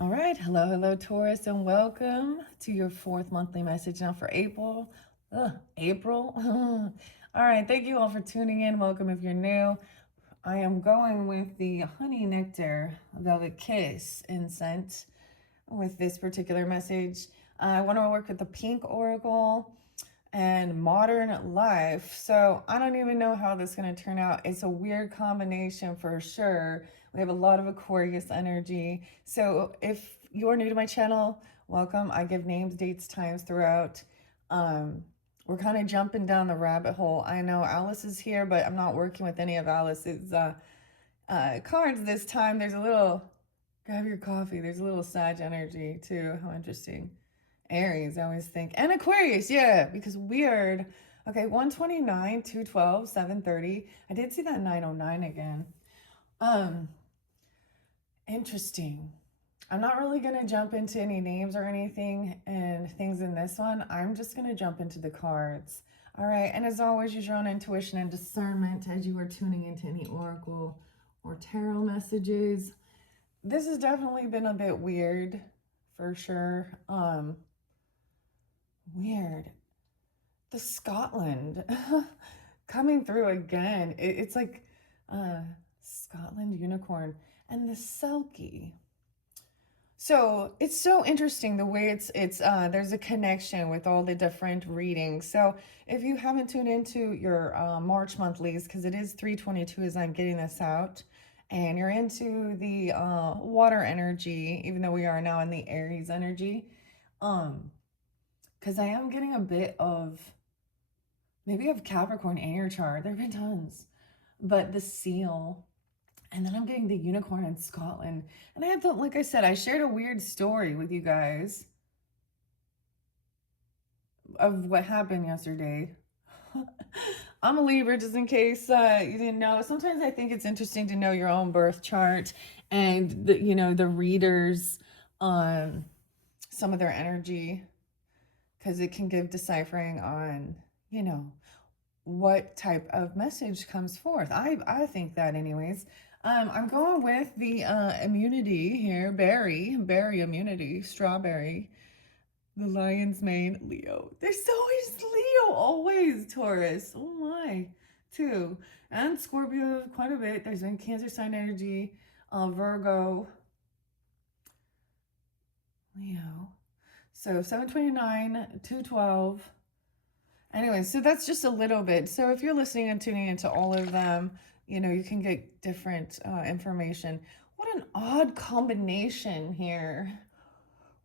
All right. Hello, Taurus, and welcome to your fourth monthly message now for April. April. All right. Thank you all for tuning in. Welcome if you're new. I am going with the Honey Nectar Velvet Kiss incense with this particular message. I want to work with the Pink Oracle and Modern Life. So I don't even know how this is going to turn out. It's a weird combination for sure. We have a lot of Aquarius energy. So if you're new to my channel, welcome. I give names, dates, times throughout. We're kind of jumping down the rabbit hole. I know Alice is here, but I'm not working with any of Alice's cards this time. There's a little, grab your coffee. There's a little Sag energy too. How interesting. Aries, I always think. And Aquarius, yeah, because weird. Okay, 129, 212, 730. I did see that 909 again. Interesting. I'm not really going to jump into any names or anything and things in this one. I'm just going to jump into the cards. All right, and as always, use your own intuition and discernment as you are tuning into any oracle or tarot messages. This has definitely been a bit weird, for sure. Weird. The Scotland coming through again. It's like Scotland unicorn and the Selkie. So it's so interesting the way it's there's a connection with all the different readings. So if you haven't tuned into your March monthlies, because it is 322 as I'm getting this out, and you're into the water energy, even though we are now in the Aries energy, because I am getting a bit of maybe of Capricorn in your chart. There have been tons, but the seal. And then I'm getting the unicorn in Scotland. And I had to, like I said, I shared a weird story with you guys of what happened yesterday. I'm a Libra, just in case you didn't know. Sometimes I think it's interesting to know your own birth chart and the readers on some of their energy, because it can give deciphering on, what type of message comes forth. I think that anyways. I'm going with the immunity here, berry immunity, strawberry, the lion's mane, Leo. There's always Leo, always Taurus. Oh my, too. And Scorpio quite a bit. There's been Cancer sign energy, Virgo, Leo. So 729, 212. Anyway, so that's just a little bit. So if you're listening and tuning into all of them, you can get different information. What an odd combination here.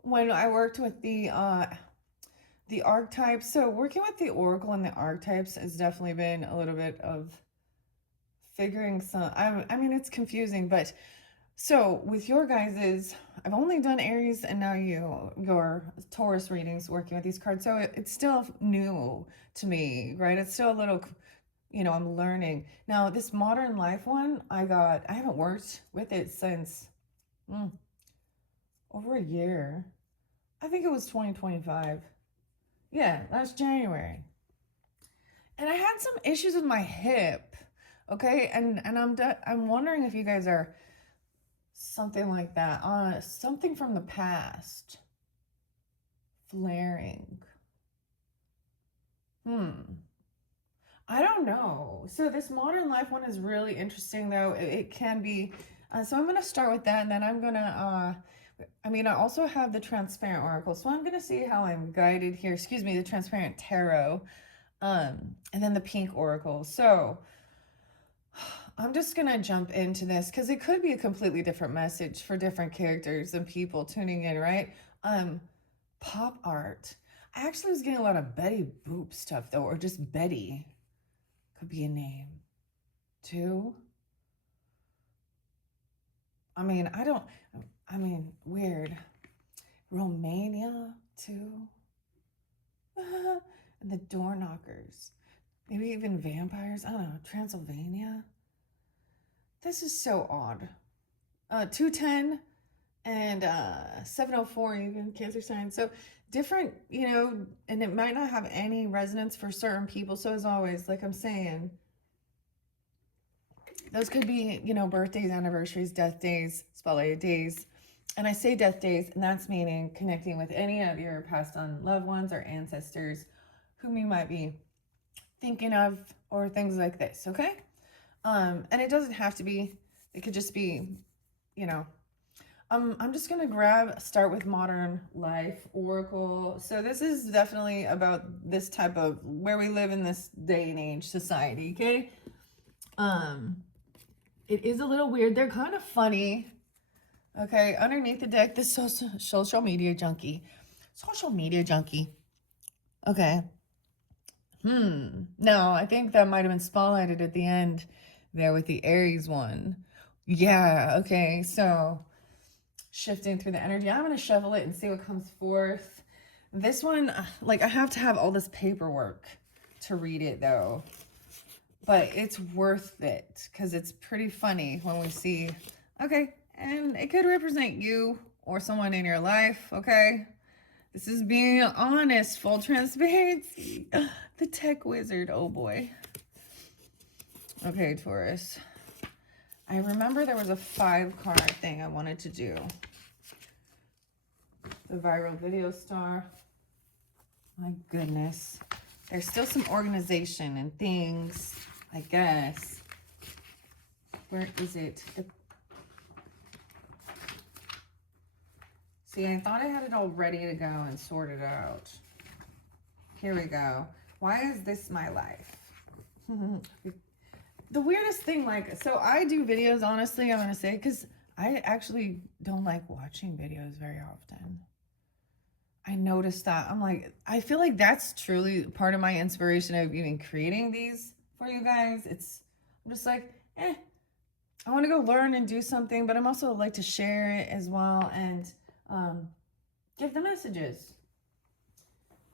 When I worked with the archetypes, so working with the oracle and the archetypes has definitely been a little bit of figuring some. I mean, it's confusing, but so with your guys's, I've only done Aries and now your Taurus readings working with these cards. So it's still new to me, right? It's still a little, I'm learning. Now this Modern Life one, I haven't worked with it since over a year. I think it was 2025. Yeah, last January. And I had some issues with my hip. Okay. And I'm wondering if you guys are something like that, something from the past flaring. I don't know. So this Modern Life one is really interesting, though. It can be. So I'm going to start with that, and then I'm going to, I also have the Transparent Oracle. So I'm going to see how I'm guided here. Excuse me, the Transparent Tarot, and then the Pink Oracle. So I'm just going to jump into this because it could be a completely different message for different characters and people tuning in, right? Pop art. I actually was getting a lot of Betty Boop stuff, though, or just Betty. Could be a name. Too. Weird. Romania, too. And the door knockers. Maybe even vampires. I don't know. Transylvania. This is so odd. 210 and 704, even Cancer sign. So different, and it might not have any resonance for certain people. So as always, like I'm saying, those could be, birthdays, anniversaries, death days, spotlight days, And I say death days, and that's meaning connecting with any of your passed on loved ones or ancestors whom you might be thinking of, or things like this, okay? And it doesn't have to be, it could just be, you know, I'm just gonna start with modern life oracle. So this is definitely about this type of where we live in this day and age society, okay? It is a little weird. They're kind of funny. Okay, underneath the deck, this social media junkie. Social media junkie. Okay. No, I think that might have been spotlighted at the end there with the Aries one. Yeah, okay. So shifting through the energy, I'm going to shovel it and see what comes forth. This one, like, I have to have all this paperwork to read it though. But it's worth it because it's pretty funny when we see, okay, and it could represent you or someone in your life, okay? This is being honest, full transparency. The tech wizard, oh boy. Okay, Taurus. I remember there was a 5-card thing I wanted to do. The viral video star. My goodness. There's still some organization and things, I guess. Where is it? See, I thought I had it all ready to go and sorted out. Here we go. Why is this my life? The weirdest thing, like, so I do videos, honestly, I'm going to say, because I actually don't like watching videos very often. I noticed that. I'm like, I feel like that's truly part of my inspiration of even creating these for you guys. I'm just like, I want to go learn and do something, but I'm also like to share it as well and give the messages,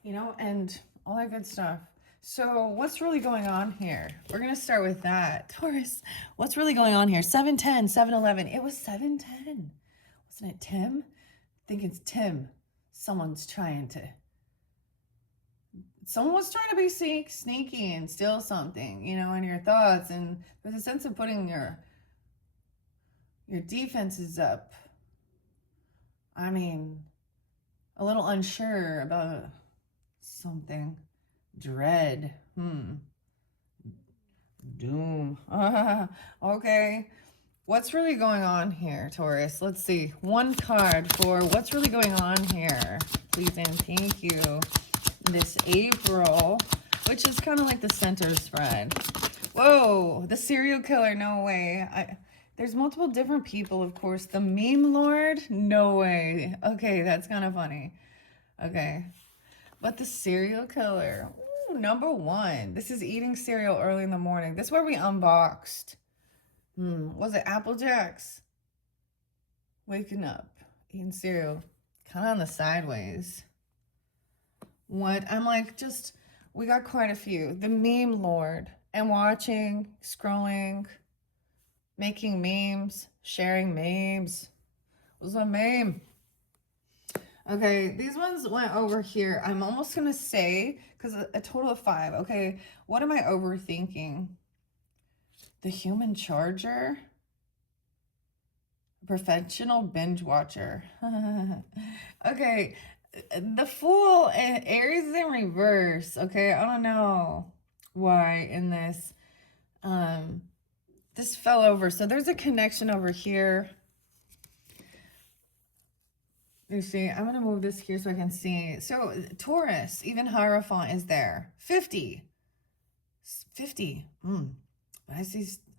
you know, and all that good stuff. So what's really going on here? We're going to start with that. Taurus, what's really going on here? 710, 711. It was 710. Wasn't it Tim? I think it's Tim. Someone was trying to be sneaky and steal something, you know, in your thoughts. And there's a sense of putting your defenses up. I mean, a little unsure about something. Dread. Doom. Okay. What's really going on here, Taurus? Let's see. One card for what's really going on here. Please and thank you. This April, which is kind of like the center spread. Whoa, the serial killer. No way. There's multiple different people, of course. The meme lord. No way. Okay, that's kind of funny. Okay. But the serial killer. Ooh, number 1. This is eating cereal early in the morning. This is where we unboxed. Was it Apple Jacks? Waking up, eating cereal, kind of on the sideways. What? I'm like, we got quite a few. The meme lord, and watching, scrolling, making memes, sharing memes. What was a meme? Okay, these ones went over here. I'm almost going to say, because a total of 5. Okay, what am I overthinking? The human charger? Professional binge watcher. Okay, the Fool, Aries is in reverse. Okay, I don't know why in this. This fell over. So there's a connection over here. You see, I'm going to move this here so I can see. So Taurus, even Hierophant is there. 50. 50. But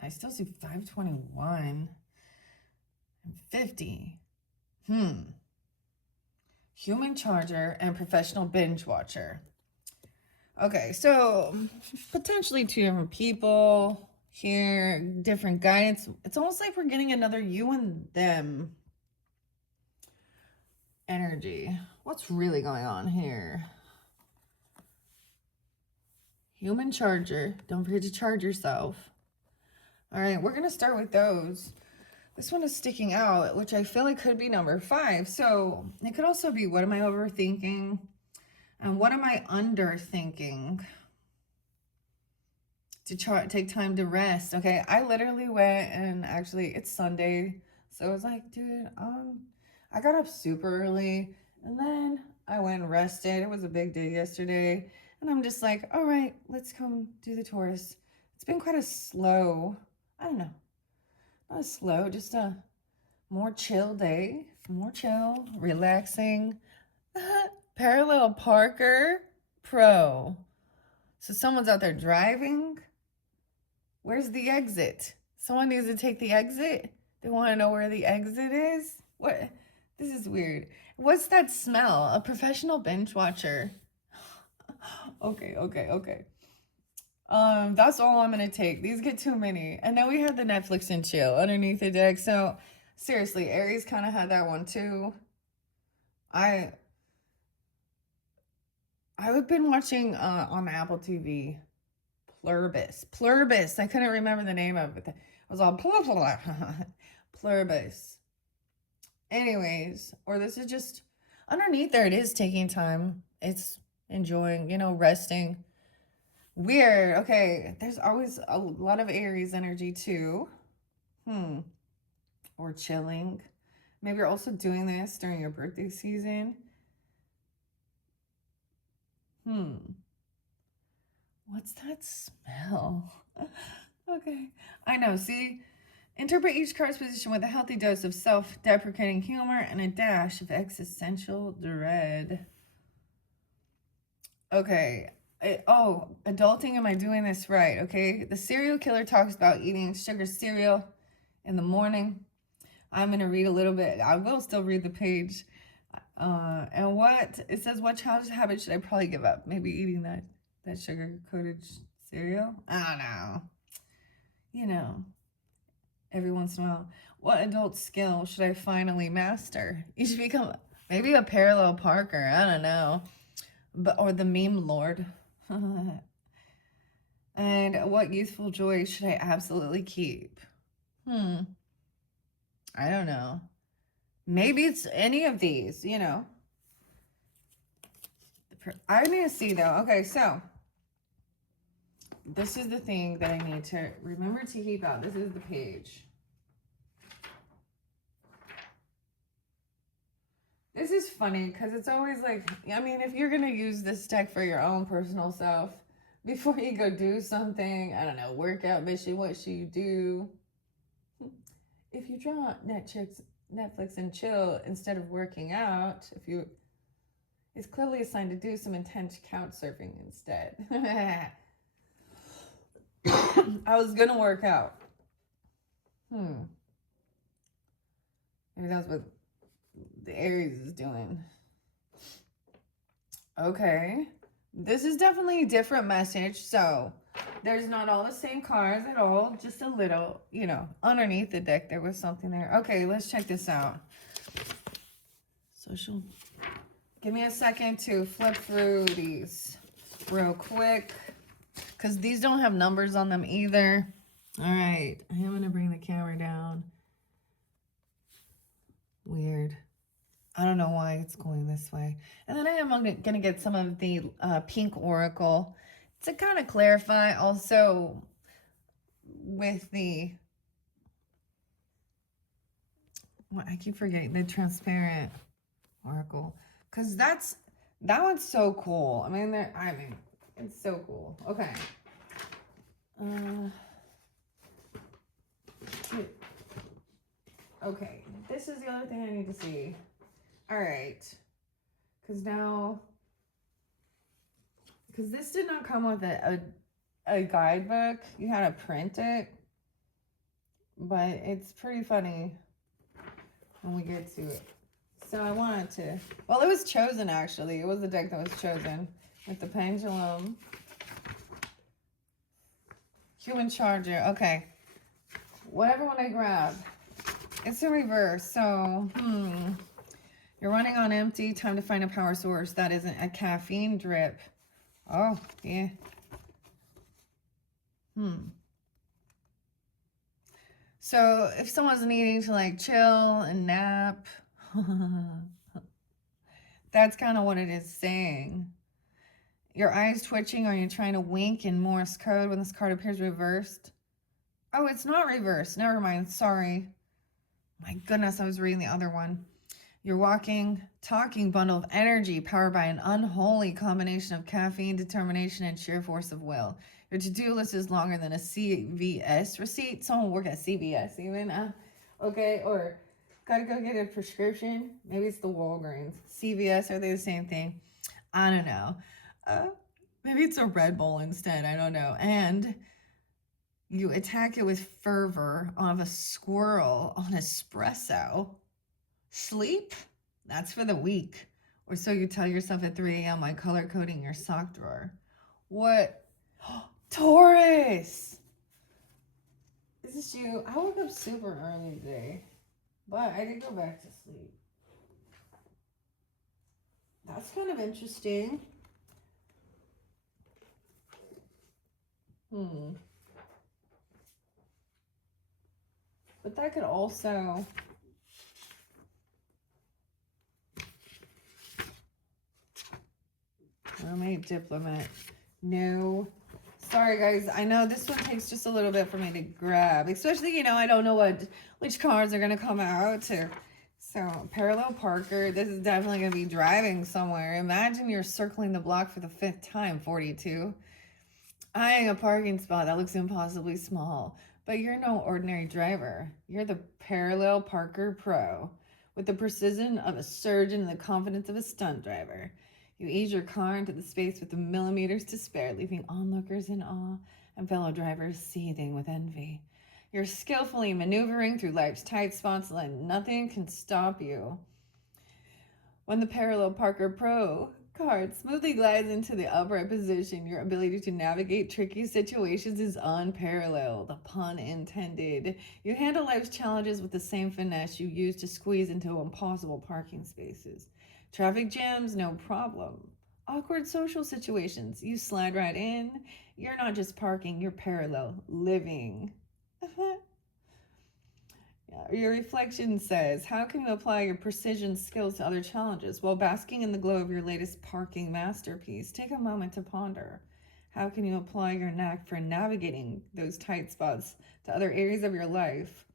I still see 521. 50. Human charger and professional binge watcher. Okay, so potentially 2 different people here, different guidance. It's almost like we're getting another you and them energy. What's really going on here? Human charger. Don't forget to charge yourself. All right, we're going to start with those. This one is sticking out, which I feel like could be number 5. So it could also be, what am I overthinking? And what am I underthinking? To take time to rest. Okay, I literally went and actually, it's Sunday. So I was like, dude, I got up super early and then I went and rested. It was a big day yesterday. And I'm just like, all right, let's come do the Taurus. It's been quite a slow, I don't know, not a slow, just a more chill day. More chill, relaxing. Parallel Parker Pro. So someone's out there driving. Where's the exit? Someone needs to take the exit. They want to know where the exit is. What? This is weird. What's that smell? A professional binge watcher. Okay. That's all I'm gonna take. These get too many. And then we had the Netflix and chill underneath the deck. So seriously, Aries kind of had that one too. I've been watching on Apple TV Pluribus. I couldn't remember the name of it. It was all Pluribus. Anyways, or this is just underneath there. It is taking time. It's enjoying, resting. Weird. Okay, there's always a lot of Aries energy too. Or chilling. Maybe you're also doing this during your birthday season. What's that smell? Okay. I know. See? Interpret each card's position with a healthy dose of self-deprecating humor and a dash of existential dread. Okay. Adulting, am I doing this right? Okay. The serial killer talks about eating sugar cereal in the morning. I'm going to read a little bit. I will still read the page. And what it says, what childish habit should I probably give up? Maybe eating that sugar-coated cereal? I don't know. Every once in a while. What adult skill should I finally master? You should become maybe a parallel Parker. I don't know. Or the meme lord. And what youthful joy should I absolutely keep? I don't know. Maybe it's any of these, I need to see though. Okay, so this is the thing that I need to remember to keep out. This is the page. This is funny because it's always like, if you're going to use this deck for your own personal self, before you go do something, I don't know, workout mission, what should you do? If you draw Netflix and chill instead of working out, it's clearly a sign to do some intense couch surfing instead. I was gonna work out. Maybe that's what the Aries is doing. Okay. This is definitely a different message. So there's not all the same cards at all. Just a little, underneath the deck there was something there. Okay, let's check this out. Give me a second to flip through these real quick, because these don't have numbers on them either. All right, I am going to bring the camera down. Weird. I don't know why it's going this way. And then I am going to get some of the pink oracle to kind of clarify also with the, I keep forgetting, the transparent oracle. Because that one's so cool. It's so cool. Okay. Okay, this is the other thing I need to see. All right. Because this did not come with a guidebook. You had to print it. But it's pretty funny when we get to it. So I wanted to, it was chosen actually. It was the deck that was chosen with the pendulum. Human charger. Okay. Whatever one I grab. It's in reverse. So, you're running on empty. Time to find a power source that isn't a caffeine drip. Oh, yeah. So if someone's needing to chill and nap, that's kind of what it is saying. Your eyes twitching, or you're trying to wink in Morse code when this card appears reversed. Oh, it's not reversed. Never mind. Sorry. My goodness, I was reading the other one. Your walking, talking bundle of energy powered by an unholy combination of caffeine, determination, and sheer force of will. Your to-do list is longer than a CVS receipt. Someone work at CVS even. Okay, or gotta go get a prescription. Maybe it's the Walgreens. CVS, are they the same thing? I don't know. Uh, Maybe it's a Red Bull instead. I don't know. And you attack it with fervor of a squirrel on espresso. Sleep? That's for the weak. Or so you tell yourself at 3 a.m. by color coding your sock drawer. What? Taurus! Is this you? I woke up super early today, but I did go back to sleep. That's kind of interesting. But that could also... Mermaid diplomat. No. Sorry, guys. I know this one takes just a little bit for me to grab. Especially, you know, I don't know which cards are going to come out. So, parallel Parker. This is definitely going to be driving somewhere. Imagine you're circling the block for the 5th time, 42. Eyeing a parking spot that looks impossibly small. But you're no ordinary driver. You're the parallel Parker Pro. With the precision of a surgeon and the confidence of a stunt driver. You ease your car into the space with the millimeters to spare, leaving onlookers in awe and fellow drivers seething with envy. You're skillfully maneuvering through life's tight spots and nothing can stop you. When the parallel Parker Pro card smoothly glides into the upright position, your ability to navigate tricky situations is unparalleled, pun intended. You handle life's challenges with the same finesse you use to squeeze into impossible parking spaces. Traffic jams, no problem. Awkward social situations, you slide right in. You're not just parking, you're parallel living. Your reflection says, how can you apply your precision skills to other challenges while basking in the glow of your latest parking masterpiece? Take a moment to ponder. How can you apply your knack for navigating those tight spots to other areas of your life?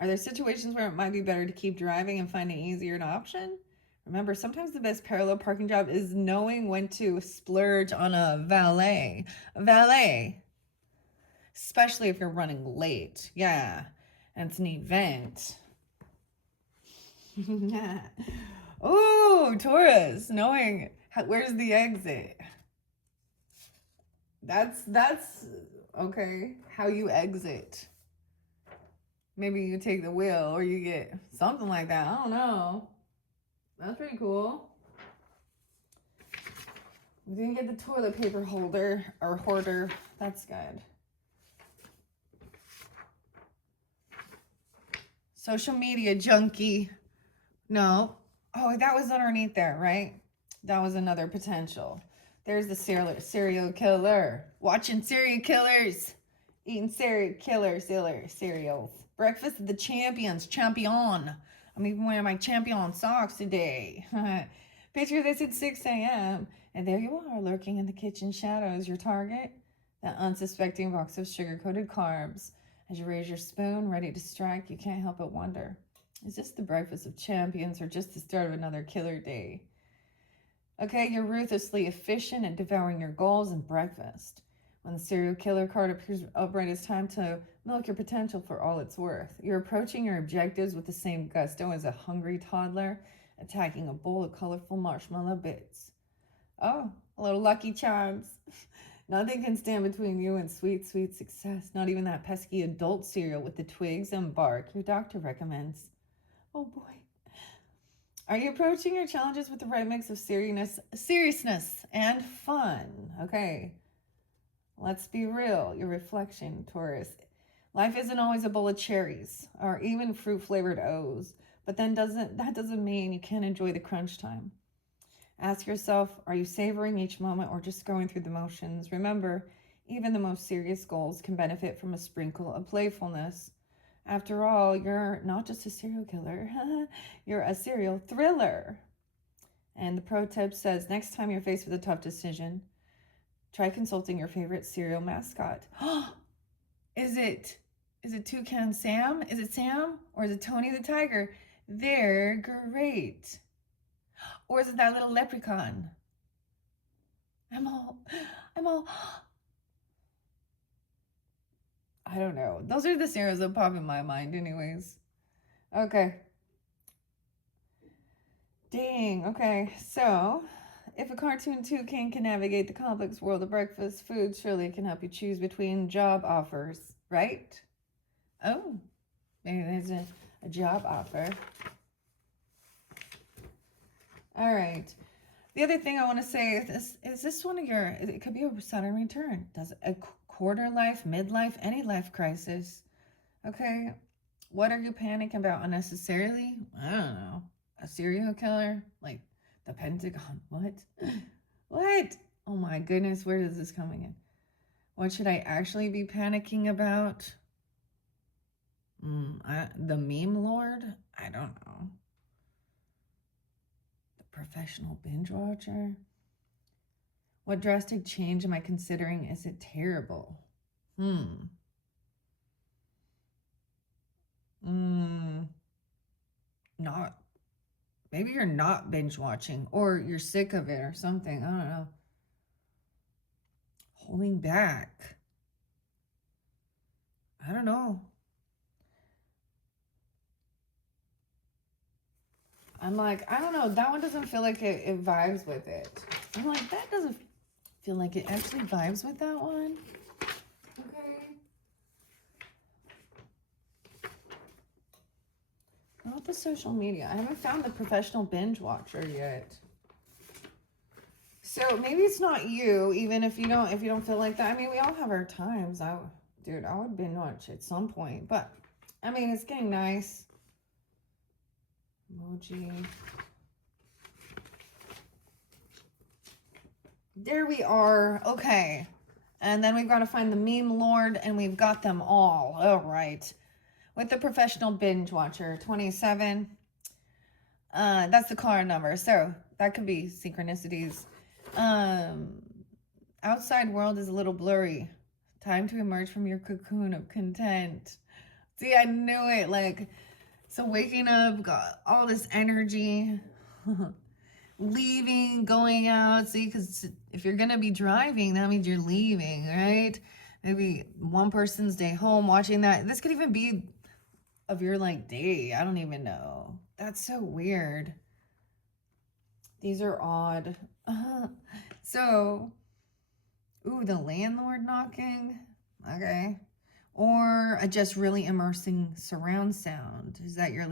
Are there situations where it might be better to keep driving and find an easier option? Remember, sometimes the best parallel parking job is knowing when to splurge on a valet. A valet. Especially if you're running late. Yeah. And it's an event. Oh, Taurus. Knowing where's the exit. That's okay. How you exit. Maybe you take the wheel or you get something like that. I don't know. That's pretty cool. We didn't get the toilet paper holder or hoarder. That's good. Social media junkie. No. Oh, that was underneath there, right? That was another potential. There's the serial killer. Watching serial killers. Eating serial killer cereals. Breakfast of the champions. Champion. I'm even wearing my champion socks today. Picture this at 6 a.m. And there you are, lurking in the kitchen shadows. Your target? That unsuspecting box of sugar-coated carbs. As you raise your spoon, ready to strike, you can't help but wonder, is this the breakfast of champions or just the start of another killer day? Okay, you're ruthlessly efficient at devouring your goals and breakfast. When the serial killer card appears upright, it's time to milk your potential for all it's worth. You're approaching your objectives with the same gusto as a hungry toddler, attacking a bowl of colorful marshmallow bits. Oh, a little Lucky Charms. Nothing can stand between you and sweet, sweet success. Not even that pesky adult cereal with the twigs and bark your doctor recommends. Oh boy. Are you approaching your challenges with the right mix of seriousness and fun? Okay. Let's be real. Your reflection, Taurus. Life isn't always a bowl of cherries or even fruit-flavored O's, but then that doesn't mean you can't enjoy the crunch time. Ask yourself, are you savoring each moment or just going through the motions? Remember, even the most serious goals can benefit from a sprinkle of playfulness. After all, you're not just a serial killer, you're a serial thriller. And the pro tip says, next time you're faced with a tough decision, try consulting your favorite cereal mascot. Is it Toucan Sam? Is it Sam? Or is it Tony the Tiger? They're great. Or is it that little leprechaun? I'm all, I'm all, I don't know. Those are the cereals that pop in my mind, anyways. Okay. Dang. Okay. So, if a cartoon toucan can navigate the complex world of breakfast food, surely it can help you choose between job offers, right? Oh, maybe there's a job offer. All right. The other thing I want to say is this one of your, it could be a Saturn return. Does a quarter life, midlife, any life crisis. Okay. What are you panicking about unnecessarily? I don't know. A serial killer? Like the Pentagon? What? What? Oh my goodness, where is this coming in? What should I actually be panicking about? The meme lord? I don't know. The professional binge watcher? What drastic change am I considering? Is it terrible? Not. Maybe you're not binge watching or you're sick of it or something. I don't know. Holding back. I don't know. I'm like, I don't know. That one doesn't feel like it vibes with it. I'm like, that doesn't feel like it actually vibes with that one. Okay. Not the social media. I haven't found the professional binge watcher yet. So maybe it's not you, even if you don't feel like that. I mean, we all have our times. I would binge watch at some point. But I mean, it's getting nice. Emoji. There we are. Okay. And then we've got to find the meme lord, and we've got them all. All right. With the professional binge watcher, 27. That's the card number. So that could be synchronicities. Outside world is a little blurry. Time to emerge from your cocoon of content. See, I knew it. Like, so waking up, got all this energy. Leaving, going out. See, because if you're gonna be driving, that means you're leaving, right? Maybe one person's day home watching that. This could even be of your like day. I don't even know. That's so weird. These are odd. So, ooh, the landlord knocking. Okay. Or a just really immersing surround sound. Is that your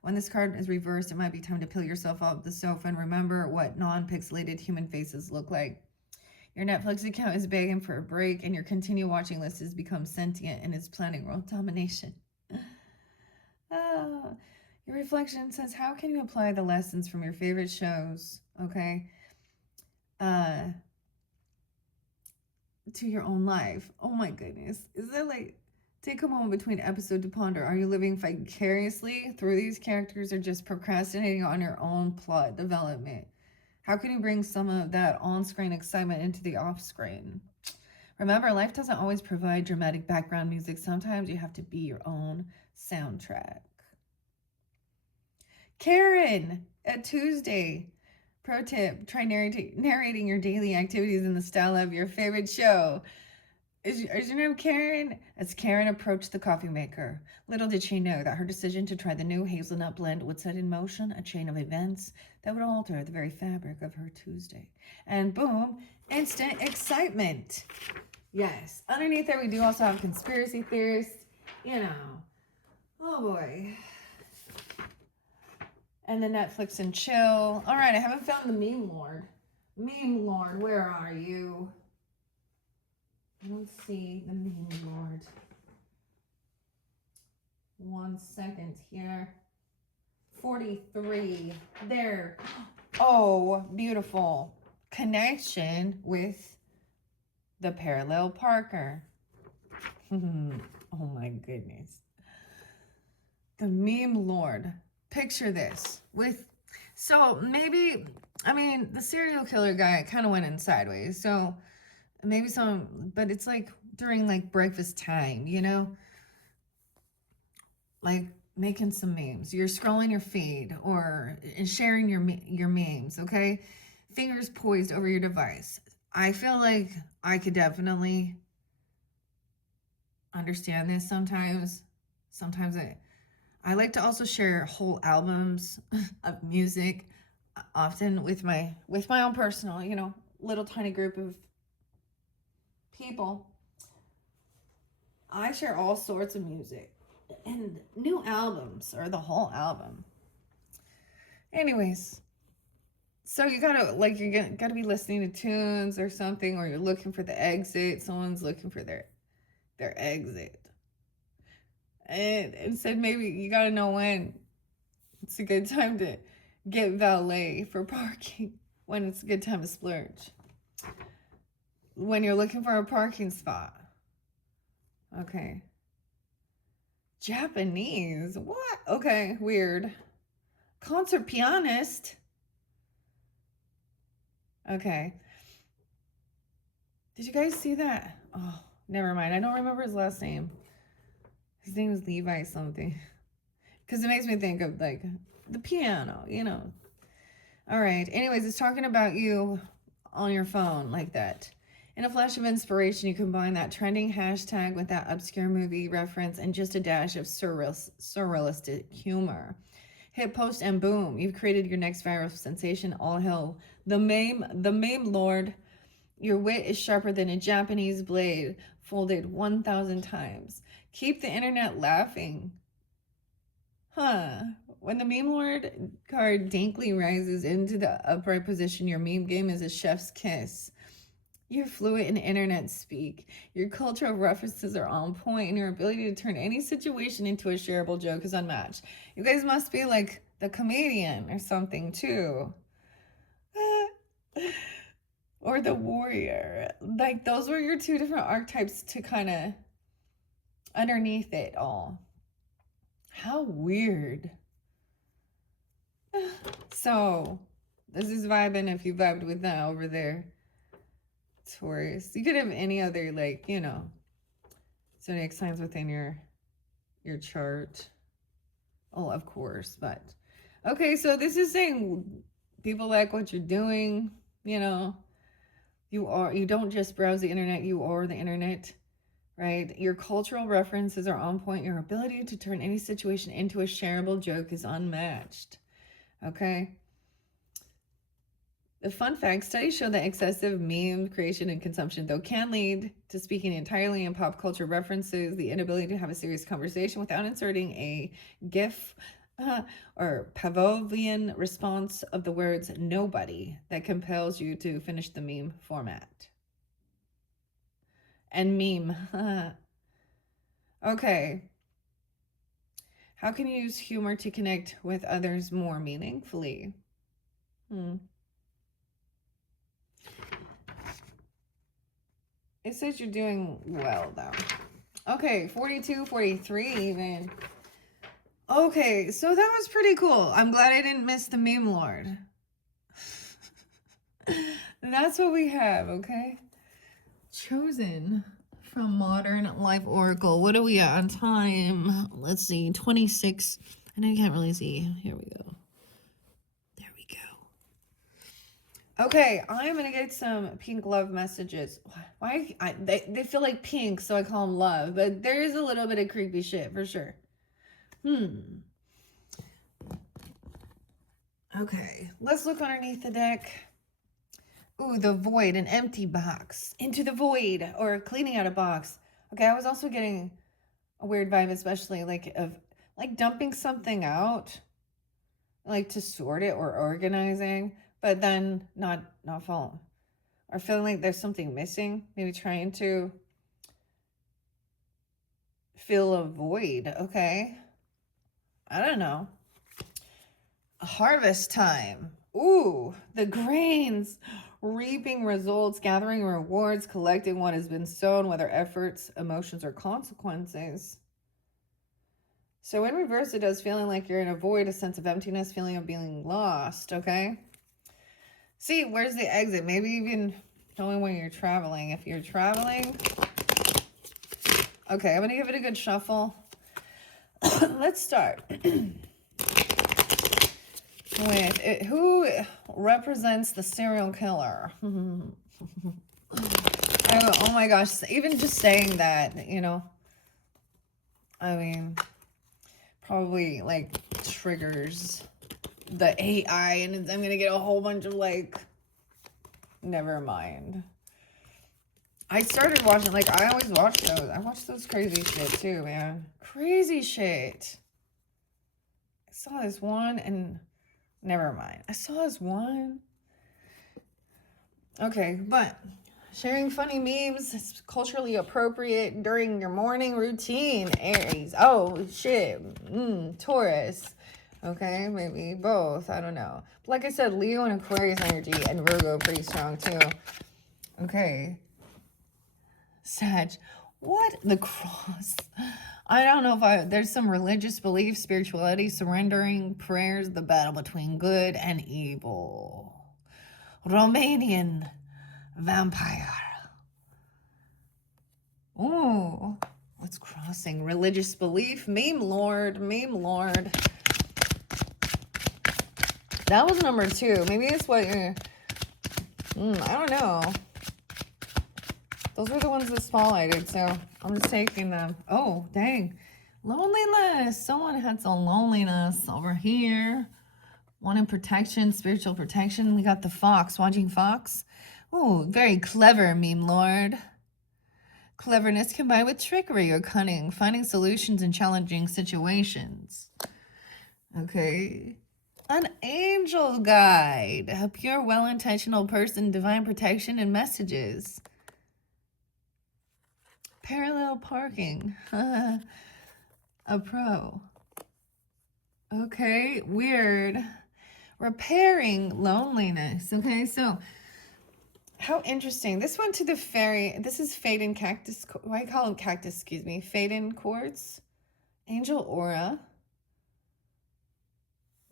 when this card is reversed, it might be time to peel yourself off the sofa and remember what non-pixelated human faces look like. Your Netflix account is begging for a break, and your continue watching list has become sentient and is planning world domination. Your reflection says, how can you apply the lessons from your favorite shows, okay, to your own life? Oh my goodness. Is that like, take a moment between episode to ponder. Are you living vicariously through these characters or just procrastinating on your own plot development? How can you bring some of that on-screen excitement into the off-screen? Remember, life doesn't always provide dramatic background music. Sometimes you have to be your own soundtrack. Karen, at Tuesday. Pro tip, try narrating your daily activities in the style of your favorite show. Is your name Karen? As Karen approached the coffee maker, little did she know that her decision to try the new hazelnut blend would set in motion a chain of events that would alter the very fabric of her Tuesday. And boom, instant excitement. Yes. Underneath there, we do also have conspiracy theorists. You know. Oh boy. And the Netflix and chill. All right, I haven't found the meme lord. Meme lord, where are you? I don't see the meme lord. 1 second here. 43. There. Oh, beautiful. Connection with the parallel Parker. Oh my goodness. The meme lord. Picture this with, so maybe, I mean, the serial killer guy kind of went in sideways. So maybe but it's like during like breakfast time, you know? Like making some memes. You're scrolling your feed or sharing your memes, okay? Fingers poised over your device. I feel like I could definitely understand this sometimes. Sometimes I like to also share whole albums of music, often with my own personal, little tiny group of people. I share all sorts of music and new albums or the whole album. Anyways, so you gotta be listening to tunes or something, or you're looking for the exit. Someone's looking for their exit. And instead, maybe you gotta know when it's a good time to get valet for parking, when it's a good time to splurge. When you're looking for a parking spot. Okay. Japanese? What? Okay, weird. Concert pianist? Okay. Did you guys see that? Oh, never mind. I don't remember his last name. His name is Levi something. Because it makes me think of, like, the piano, All right. Anyways, it's talking about you on your phone like that. In a flash of inspiration, you combine that trending hashtag with that obscure movie reference and just a dash of surrealistic humor. Hit post and boom, you've created your next viral sensation. All hail the meme lord. Your wit is sharper than a Japanese blade, folded 1,000 times. Keep the internet laughing. Huh. When the meme lord card dankly rises into the upright position, your meme game is a chef's kiss. You're fluent in internet speak. Your cultural references are on point, and your ability to turn any situation into a shareable joke is unmatched. You guys must be like the comedian or something too. Or the warrior. Like, those were your two different archetypes to kind of underneath it all. How weird. So, this is vibing if you vibed with that over there. Taurus. You could have any other, like, zodiac signs within your chart. Oh, of course, but okay, so this is saying people like what you're doing, you don't just browse the internet, you are the internet, right? Your cultural references are on point. Your ability to turn any situation into a shareable joke is unmatched. Okay. The fun fact, studies show that excessive meme creation and consumption, though, can lead to speaking entirely in pop culture references. The inability to have a serious conversation without inserting a GIF or Pavlovian response of the words nobody that compels you to finish the meme format. And meme. Okay. How can you use humor to connect with others more meaningfully? It says you're doing well, though. Okay, 42, 43 even. Okay, so that was pretty cool. I'm glad I didn't miss the meme lord. That's what we have, okay? Chosen from Modern Life Oracle. What are we at on time? Let's see, 26. I know you can't really see. Here we go. There we go. Okay, I'm going to get some pink love messages. Why? They feel like pink, so I call them love. But there is a little bit of creepy shit, for sure. Okay, let's look underneath the deck. Ooh, the void, an empty box. Into the void, or cleaning out a box. Okay, I was also getting a weird vibe, especially of dumping something out, like to sort it or organizing, but then not falling, or feeling like there's something missing. Maybe trying to fill a void. Okay, I don't know. Harvest time. Ooh, the grains. Reaping results, gathering rewards, collecting what has been sown, whether efforts, emotions, or consequences. So in reverse, it does feeling like you're in a void, a sense of emptiness, feeling of being lost, okay? See, where's the exit? Maybe even knowing when you're traveling. If you're traveling. Okay, I'm going to give it a good shuffle. Let's start with who represents the serial killer. Oh my gosh, even just saying that, you know, I mean, probably like triggers the AI, and I'm gonna get a whole bunch of like, never mind. I started watching, like, I always watch those. I watch those crazy shit too, man. Crazy shit. I saw this one and never mind. I saw this one. Okay, but sharing funny memes is culturally appropriate during your morning routine, Aries. Oh, shit. Taurus. Okay, maybe both. I don't know. But like I said, Leo and Aquarius energy and Virgo pretty strong too. Okay. Sag. What? The cross. I don't know if there's some religious belief, spirituality, surrendering, prayers, the battle between good and evil. Romanian vampire. Ooh, what's crossing? Religious belief, meme lord. That was number 2. Maybe it's what you're, I don't know. Those were the ones that spotlighted, so I'm just taking them. Oh, dang. Loneliness. Someone had some loneliness over here. Wanting protection, spiritual protection. We got the fox. Watching fox. Oh, very clever, meme lord. Cleverness combined with trickery or cunning. Finding solutions in challenging situations. Okay. An angel guide. A pure, well-intentional person. Divine protection and messages. Parallel parking. A pro. Okay, weird. Repairing loneliness. Okay, so how interesting. This went to the fairy. This is Faden Cactus. Why call it cactus? Excuse me. Faden Quartz. Angel Aura.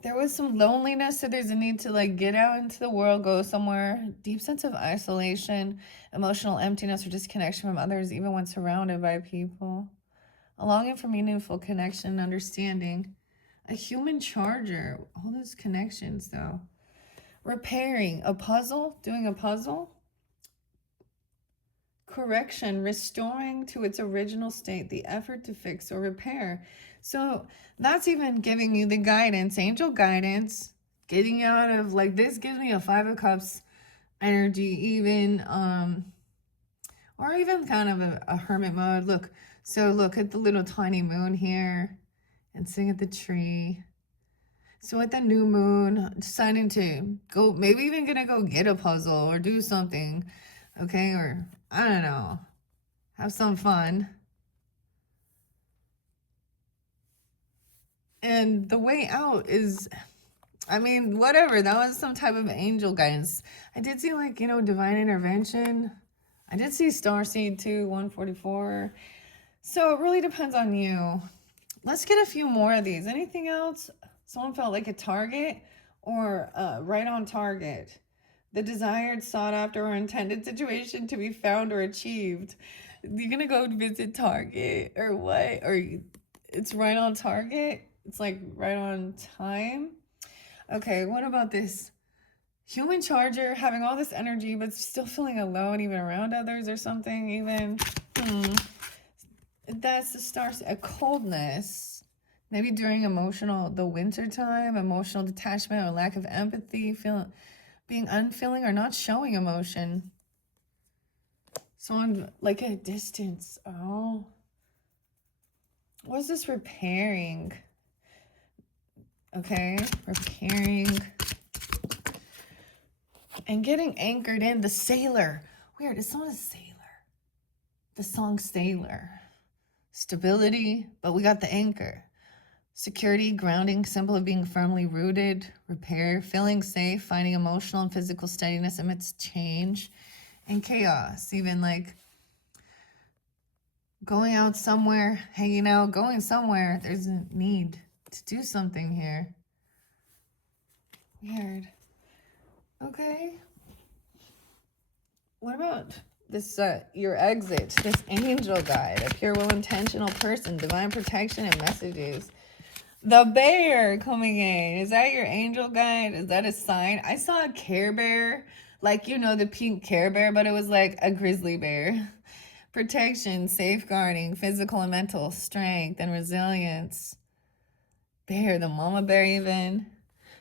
There was some loneliness, so there's a need to like get out into the world, go somewhere. Deep sense of isolation, emotional emptiness or disconnection from others, even when surrounded by people. A longing for meaningful connection and understanding. A human charger. All those connections, though. Repairing. A puzzle. Doing a puzzle. Correction. Restoring to its original state. The effort to fix or repair. So that's even giving you the guidance. Angel guidance. Getting out of, like, this gives me a 5 of Cups energy even. Or even kind of a hermit mode. Look. So look at the little tiny moon here. And sing at the tree. So at the new moon, deciding to go, maybe even gonna go get a puzzle or do something, okay? Or, I don't know, have some fun. And the way out is, I mean, whatever, that was some type of angel guidance. I did see, like, you know, divine intervention. I did see starseed too, 144. So it really depends on you. Let's get a few more of these. Anything else? Someone felt like a target or right on target. The desired, sought after, or intended situation to be found or achieved. You're going to go visit Target or what? Or it's right on target? It's like right on time? Okay, what about this? Human charger, having all this energy, but still feeling alone even around others or something even. That's the stars. A coldness. Maybe during the winter time, emotional detachment or lack of empathy, being unfeeling or not showing emotion. Someone like a distance. Oh. What's this repairing? Okay, repairing. And getting anchored in. The sailor. Weird, it's not a sailor. The song Sailor. Stability, but we got the anchor. Security, grounding, symbol of being firmly rooted. Repair, feeling safe, finding emotional and physical steadiness amidst change and chaos. Even like going out somewhere, hanging out, going somewhere. There's a need to do something here. Weird. Okay. What about this your exit, this angel guide, a pure will intentional person, divine protection and messages. The bear coming in. Is that your angel guide? Is that a sign? I saw a Care Bear, like, you know, the pink Care Bear, but it was like a grizzly bear. Protection, safeguarding, physical and mental strength and resilience. Bear, the mama bear even.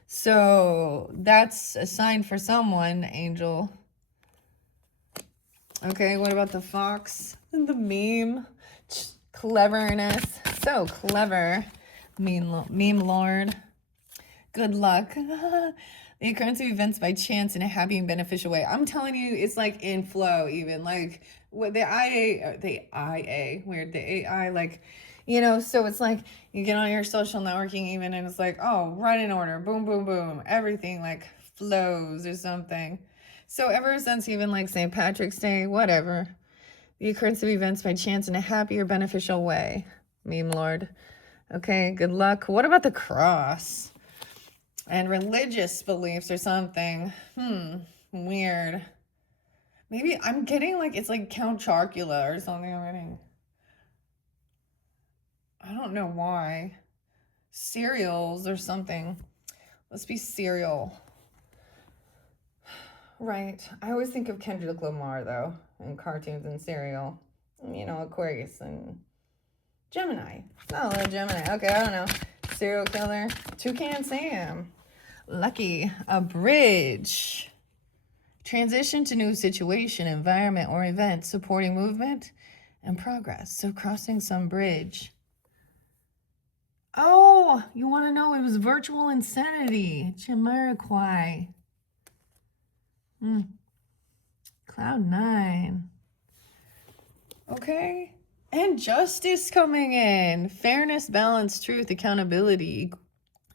So that's a sign for someone, angel. Okay, what about the fox and the meme? Cleverness. So clever. Meme lord. Good luck. The occurrence of events by chance in a happy and beneficial way. I'm telling you, it's like in flow even. Like with the AI, like, you know, so it's like you get on your social networking even and it's like, oh, right in order. Boom, boom, boom. Everything like flows or something. So ever since even like St. Patrick's Day, whatever. The occurrence of events by chance in a happy or beneficial way. Meme lord. Okay, good luck. What about the cross? And religious beliefs or something. Weird. Maybe I'm getting like, it's like Count Chocula or something already. I don't know why. Cereals or something. Let's be cereal. Right. I always think of Kendrick Lamar, though, and cartoons and cereal. You know, Aquarius and Gemini. Oh, Gemini. Okay, I don't know. Serial killer. Toucan Sam. Lucky. A bridge. Transition to new situation, environment, or event, supporting movement and progress. So crossing some bridge. Oh, you want to know? It was virtual insanity. Jamiroquai. Cloud 9. Okay. And justice coming in. Fairness, balance, truth, accountability,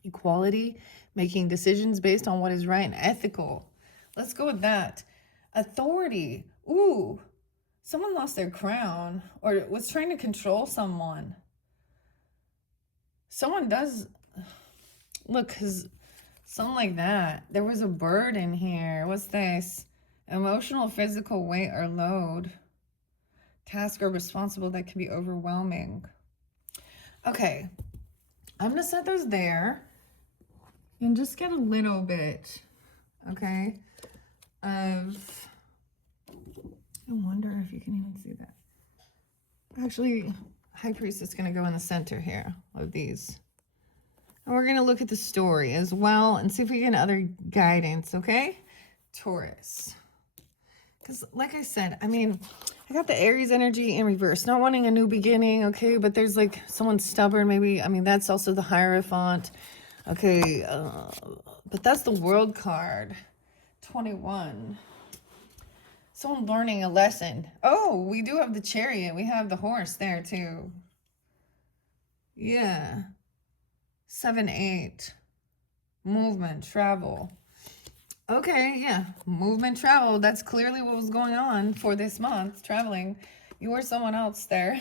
equality, making decisions based on what is right and ethical. Let's go with that. Authority. Ooh, someone lost their crown or was trying to control someone. Someone does, look, because something like that. There was a bird in here. What's this? Emotional, physical weight or load. Task or responsible that can be overwhelming. Okay, I'm going to set those there and just get a little bit, okay, of, I wonder if you can even see that. Actually, High Priest is going to go in the center here of these. And we're going to look at the story as well and see if we get other guidance, okay? Taurus. Because like I said, I mean, I got the Aries energy in reverse. Not wanting a new beginning, okay? But there's like someone stubborn maybe. I mean, that's also the Hierophant. Okay, but that's the World card. 21. Someone learning a lesson. Oh, we do have the Chariot. We have the horse there too. Yeah. 7, 8. Movement, travel. Okay, yeah. Movement, travel. That's clearly what was going on for this month. Traveling. You were someone else there.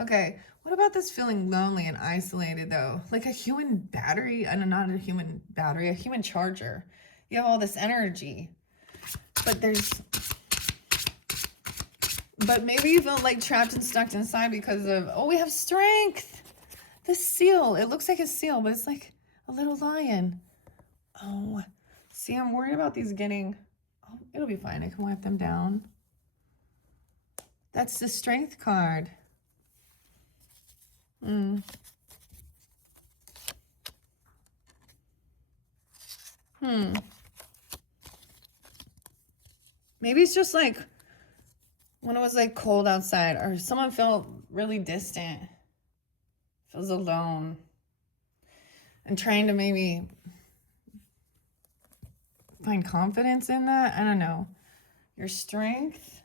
Okay. What about this feeling lonely and isolated, though? Like a human battery, and not a human battery, a human charger. You have all this energy. But maybe you feel like trapped and stuck inside because of, oh, we have strength. The seal. It looks like a seal, but it's like a little lion. Oh, see, I'm worried about these getting, oh, it'll be fine. I can wipe them down. That's the strength card. Maybe it's just like when it was like cold outside or someone felt really distant, feels alone, and trying to maybe find confidence in that. I don't know. Your strength.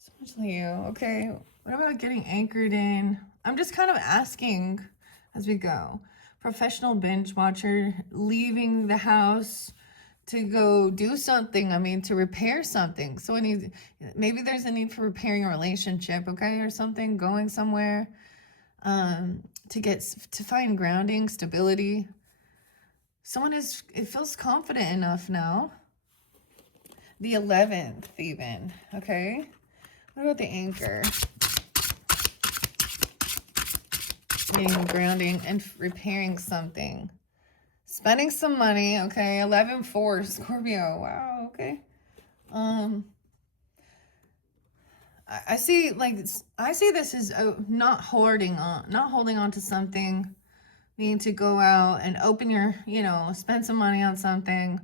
So much Leo. Okay. What about getting anchored in? I'm just kind of asking as we go. Professional binge watcher, leaving the house to go do something. I mean, to repair something. So maybe there's a need for repairing a relationship, okay, or something, going somewhere, to find grounding, stability. It feels confident enough now. The 11th even, okay? What about the Anchor? Being grounding and repairing something. Spending some money, okay? 11-4, Scorpio, wow, okay. I see, like, I see this as not holding on to something, needing to go out and open your, spend some money on something.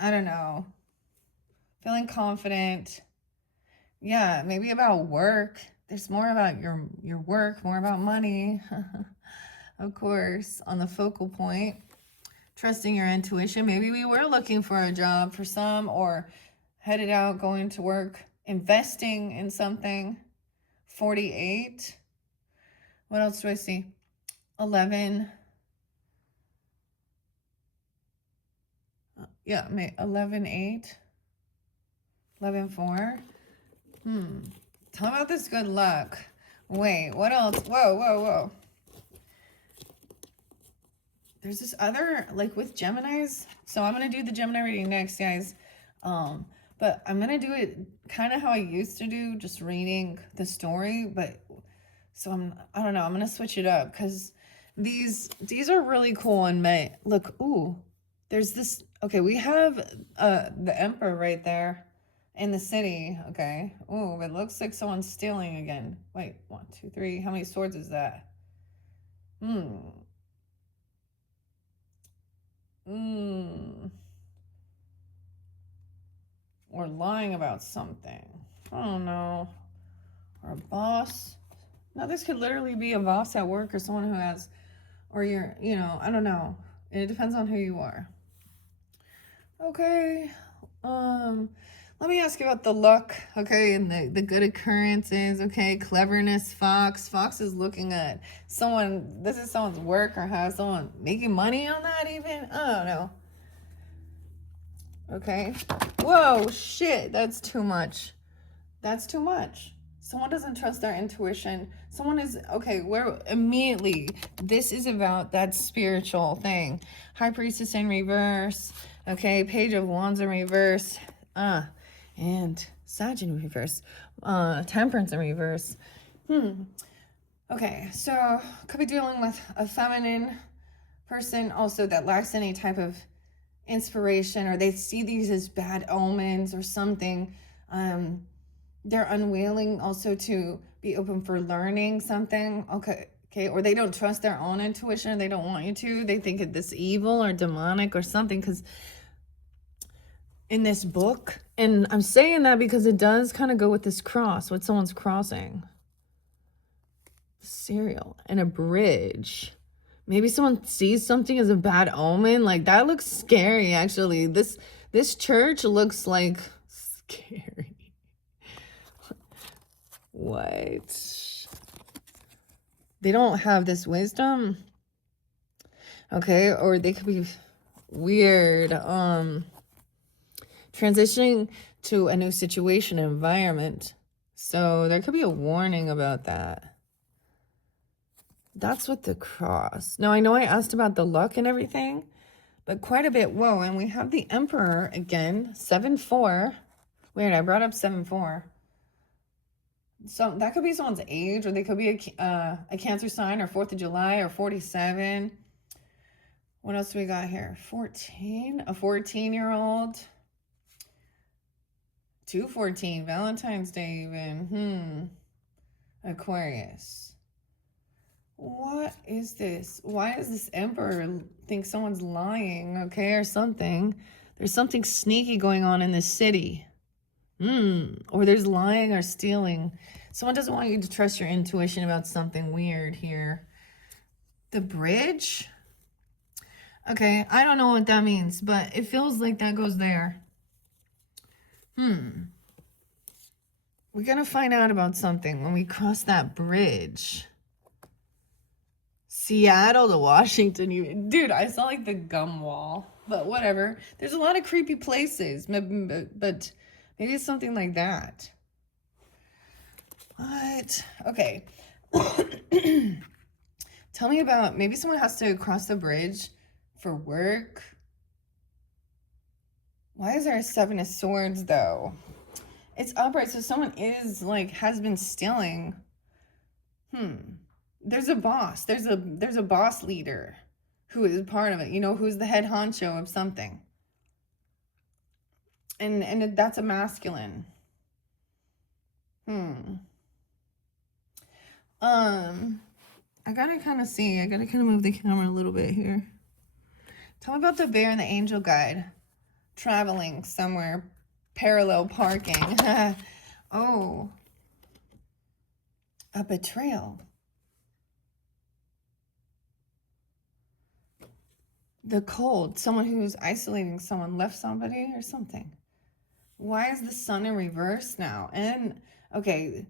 I don't know. Feeling confident. Yeah, maybe about work. There's more about your work, more about money. Of course, on the focal point. Trusting your intuition. Maybe we were looking for a job for some, or headed out, going to work, investing in something. 48. What else do I see? 11. Yeah, 11-8. 11-4. Tell about this good luck. Wait, what else? Whoa. There's this other, like with Geminis. So I'm going to do the Gemini reading next, guys. But I'm going to do it kind of how I used to do, just reading the story. But so I don't know. I'm going to switch it up because these are really cool. And look, ooh, there's this. Okay, we have the Emperor right there in the city. Okay. Ooh, it looks like someone's stealing again. Wait, 1, 2, 3. How many swords is that? Or lying about something. I don't know. Or a boss. No, this could literally be a boss at work or someone who has, or you're, I don't know. It depends on who you are. Okay. Let me ask you about the luck, okay, and the good occurrences, okay, cleverness, Fox. Fox is looking at someone, this is someone's work, or has someone making money on that even? I don't know. Okay. Whoa, shit, that's too much. That's too much. Someone doesn't trust their intuition. Someone is, okay, where immediately, this is about that spiritual thing. High Priestess in reverse, okay, Page of Wands in reverse, and Sag in reverse, Temperance in reverse. Okay, so could be dealing with a feminine person also that lacks any type of inspiration, or they see these as bad omens or something. They're unwilling also to be open for learning something. Okay, or they don't trust their own intuition. They don't want you to. They think it's this evil or demonic or something, because in this book, and I'm saying that because it does kind of go with this cross, what someone's crossing. Cereal and a bridge. Maybe someone sees something as a bad omen. Like, that looks scary, actually. This church looks like scary. What? They don't have this wisdom. Okay, or they could be weird. Transitioning to a new situation and environment. So there could be a warning about that. That's with the cross. Now, I know I asked about the luck and everything, but quite a bit. Whoa, and we have the Emperor again, 7-4. Weird, I brought up 7-4. So that could be someone's age, or they could be a Cancer sign, or 4th of July, or 47. What else do we got here? 14, a 14-year-old. 214, Valentine's Day even. Aquarius. What is this? Why does this Emperor think someone's lying, okay, or something? There's something sneaky going on in this city. Or there's lying or stealing. Someone doesn't want you to trust your intuition about something weird here. The bridge? Okay, I don't know what that means, but it feels like that goes there. We're going to find out about something when we cross that bridge. Seattle to Washington. Dude, I saw like the gum wall, but whatever. There's a lot of creepy places, but maybe it's something like that. What? Okay. Tell me about, maybe someone has to cross the bridge for work. Why is there a Seven of Swords though? It's upright, so someone is like has been stealing. There's a boss. There's a boss leader who is part of it. You know, who's the head honcho of something. And that's a masculine. I gotta kind of see. I gotta kind of move the camera a little bit here. Tell me about the bear and the angel guide. Traveling somewhere. Parallel parking. Oh. A betrayal. The cold. Someone who's isolating someone. Left somebody or something. Why is the sun in reverse now? And, okay.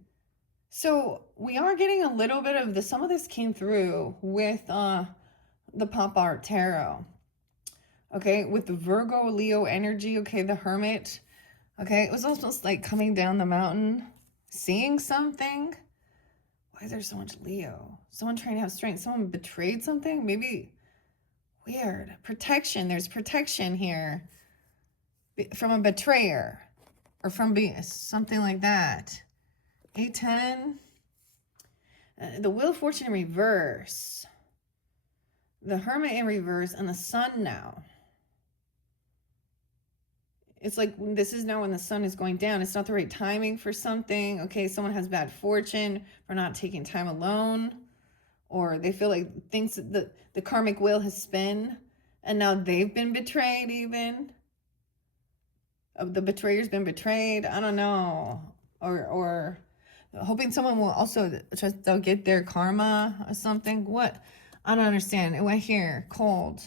So we are getting a little bit of some of this came through with the Pop Art Tarot. Okay, with the Virgo, Leo energy, okay, the Hermit. Okay, it was almost like coming down the mountain, seeing something. Why is there so much Leo? Someone trying to have strength. Someone betrayed something? Maybe. Weird. Protection. There's protection here. From a betrayer. Or from something like that. 8-10. The Wheel of Fortune in reverse. The Hermit in reverse. And the Sun now. It's like this is now when the sun is going down. It's not the right timing for something. Okay, someone has bad fortune for not taking time alone. Or they feel like things that the karmic wheel has spun. And now they've been betrayed even. The betrayer's been betrayed. I don't know. Or hoping someone will also they'll get their karma or something. What? I don't understand. It went here. Cold.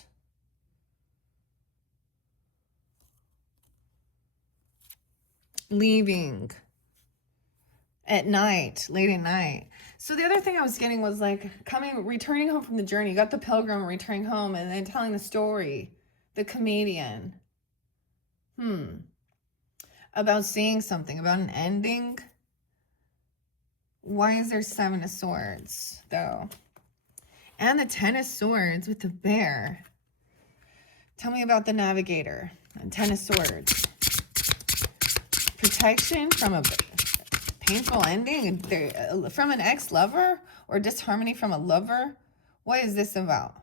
Leaving at night, late at night. So the other thing I was getting was like returning home from the journey. You got the pilgrim returning home and then telling the story, the comedian. About seeing something, about an ending. Why is there 7 of Swords though? And the 10 of Swords with the bear. Tell me about the navigator and 10 of Swords. Protection from a painful ending, from an ex-lover, or disharmony from a lover. What is this about?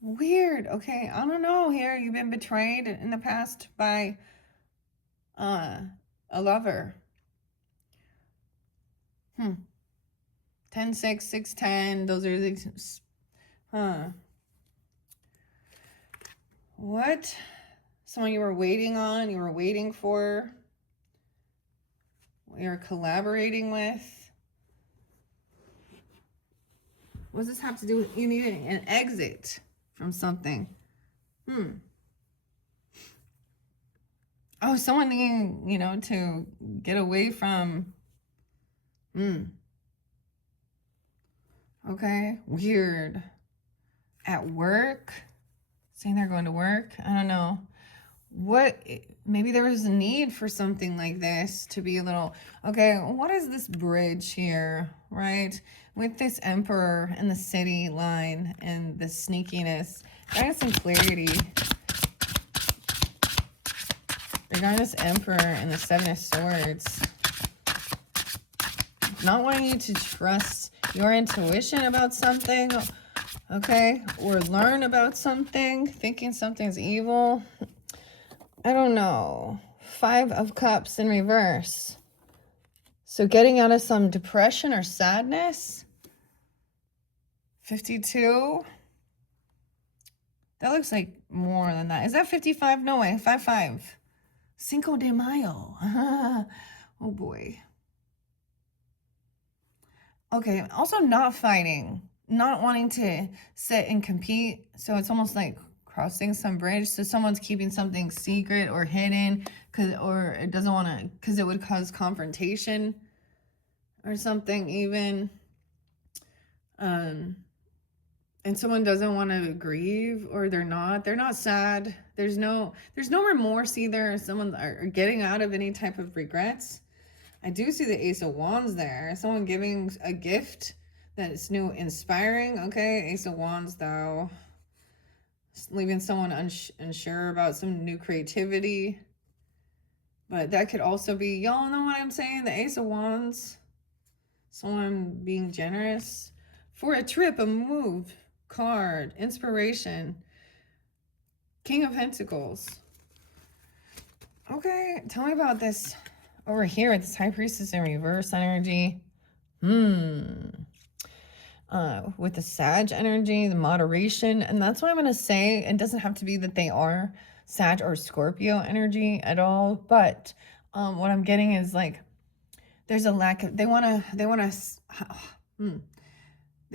Weird. Okay, I don't know here. You've been betrayed in the past by a lover. 10, 6, 6, 10. Those are the... What? Someone you were waiting on, you were waiting for, you're collaborating with. What does this have to do with you needing an exit from something? Oh, someone needing, you know, to get away from. Okay, weird. At work, saying they're going to work. I don't know. What, maybe there was a need for something like this to be a little, okay, what is this bridge here, right? With this emperor and the city line and the sneakiness. I got some clarity. Regarding this emperor and the 7 of Swords. Not wanting you to trust your intuition about something, okay? Or learn about something, thinking something's evil. I don't know. 5 of Cups in reverse. So getting out of some depression or sadness. 52. That looks like more than that. Is that 55? No way. 55. Cinco de Mayo. Oh boy. Okay, also not fighting. Not wanting to sit and compete. So it's almost like crossing some bridge. So someone's keeping something secret or hidden, or it doesn't want to, because it would cause confrontation or something even. And someone doesn't want to grieve, or they're not sad. There's no remorse either. Someone are getting out of any type of regrets. I do see the Ace of Wands there. Someone giving a gift that is new, inspiring. Okay, Ace of Wands, though. Leaving someone unsure about some new creativity. But that could also be, y'all know what I'm saying? The Ace of Wands. Someone being generous. For a trip, a move, card, inspiration. King of Pentacles. Okay, tell me about this over here, this High Priestess in reverse energy. With the Sag energy, the moderation. And that's what I'm going to say. It doesn't have to be that they are Sag or Scorpio energy at all. But what I'm getting is like, there's a lack of, they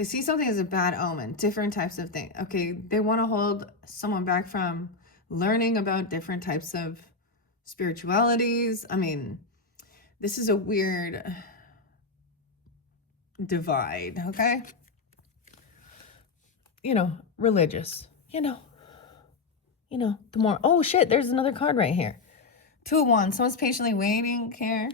see something as a bad omen, different types of things. Okay, they want to hold someone back from learning about different types of spiritualities. I mean, this is a weird divide, okay? You know, religious, you know, the more, oh shit, there's another card right here. 2 of Wands, someone's patiently waiting here.